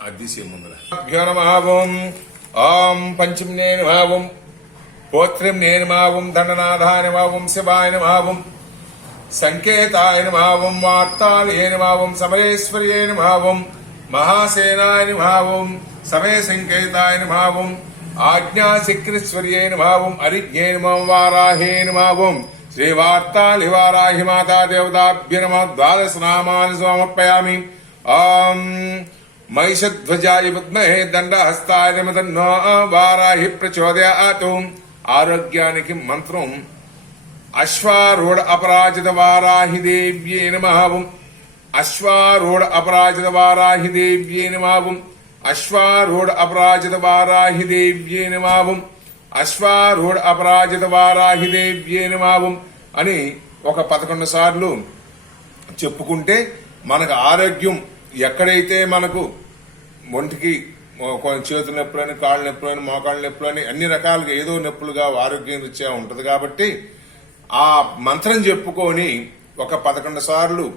అద్దీసే ముందర అభ్యో నమావం ఓం పంచమ్నే నమావం పోత్రిమ్నే నమావం దండనాథాయ నమావం శివాయన నమావం సంకేతాయన భావం వార్తాళయ భావం సమరేశ్వర్యైన భావం మహాసేనాయ భావం సమయ సంకేతాయన భావం ఆజ్ఞాశక్రిశ్వర్యే భావం అరిజ్ఞే వారాహేన భావం నమావం శ్రీవార్తాళి వారాహి మాతా దేవతాభ్య నమ ద్వాదశ నామాని సమర్పయామి ఆం మహిషధ్వజాయ విద్మహే దండహస్తాయ నమ వారాహి ప్రచోదయాతు. ఆరోగ్యానికి మంత్రం. అశ్వారూఢ అపరాజిత వారాహి దేవ్యే అశ్వారూఢ అపరాజిత వారాహి దేవ్యే అశ్వారూఢ అపరాజిత వారాహి దేవ్యే అశ్వారూఢ అపరాజిత వారాహి దేవ్యే అని ఒక పదకొండు సార్లు చెప్పుకుంటే మనకు ఆరోగ్యం ఎక్కడైతే మనకు ఒంటికి ఓ నొప్పులు అని నొప్పులని నొప్పులు అని మోకాళ్ళ అని అన్ని రకాలుగా ఏదో నొప్పులుగా ఆరోగ్యం రీత్యా ఉంటుంది కాబట్టి ఆ మంత్రం చెప్పుకొని ఒక పదకొండు సార్లు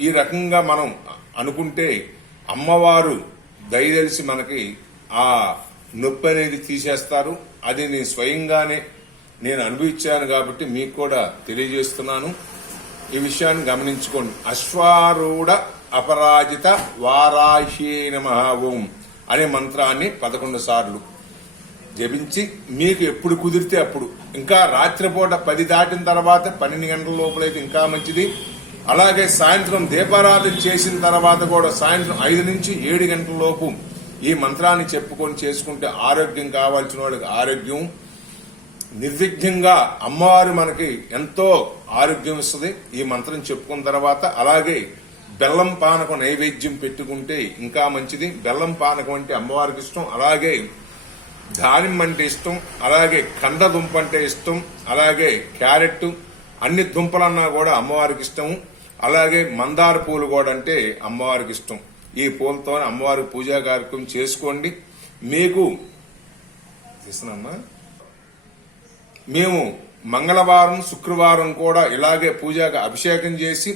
ఈ రకంగా మనం అనుకుంటే అమ్మవారు దయదలిసి మనకి ఆ నొప్పి అనేది తీసేస్తారు. అది నేను స్వయంగానే నేను అనుభవించాను కాబట్టి మీకు కూడా తెలియజేస్తున్నాను. ఈ విషయాన్ని గమనించుకోండి. అశ్వారూఢ అపరాజిత వారాహ్యే నమ ఓం అనే మంత్రాన్ని పదకొండు సార్లు జపించి మీకు ఎప్పుడు కుదిరితే అప్పుడు. ఇంకా రాత్రిపూట పది దాటిన తర్వాత పన్నెండు గంటల లోపలైతే ఇంకా మంచిది. అలాగే సాయంత్రం దీపారాధన చేసిన తర్వాత కూడా సాయంత్రం ఐదు నుంచి ఏడు గంటల లోపు ఈ మంత్రాన్ని చెప్పుకొని చేసుకుంటే ఆరోగ్యం కావాల్సిన వాళ్ళకి ఆరోగ్యం. నిర్విఘ్నంగా అమ్మవారు మనకి ఎంతో ఆరోగ్యం ఇస్తుంది. ఈ మంత్రం చెప్పుకున్న తర్వాత అలాగే బెల్లం పానకం నైవేద్యం పెట్టుకుంటే ఇంకా మంచిది. బెల్లం పానకం అంటే అమ్మవారికి ఇష్టం. అలాగే దానిమ్మ అంటే ఇష్టం. అలాగే కంద దుంప అంటే ఇష్టం. అలాగే క్యారెట్ అన్ని దుంపలన్నా కూడా అమ్మవారికి ఇష్టం. అలాగే మందార పూలు కూడా అంటే అమ్మవారికి ఇష్టం. ఈ పూలతో అమ్మవారి పూజా కార్యక్రమం చేసుకోండి. మీకు తీస్తున్నామ్మా మేము మంగళవారం శుక్రవారం కూడా ఇలాగే పూజాగా అభిషేకం చేసి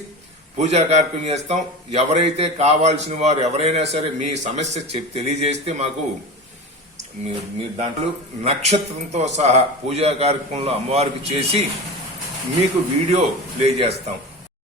పూజా కార్యక్రమం చేస్తాం. ఎవరైతే కావాల్సిన వారు ఎవరైనా సరే మీ సమస్య తెలియజేస్తే మాకు మీ- మీ దాంట్లో నక్షత్రంతో సహా పూజా కార్యక్రమంలో అమ్మవారికి చేసి మీకు వీడియో ప్లే చేస్తాం.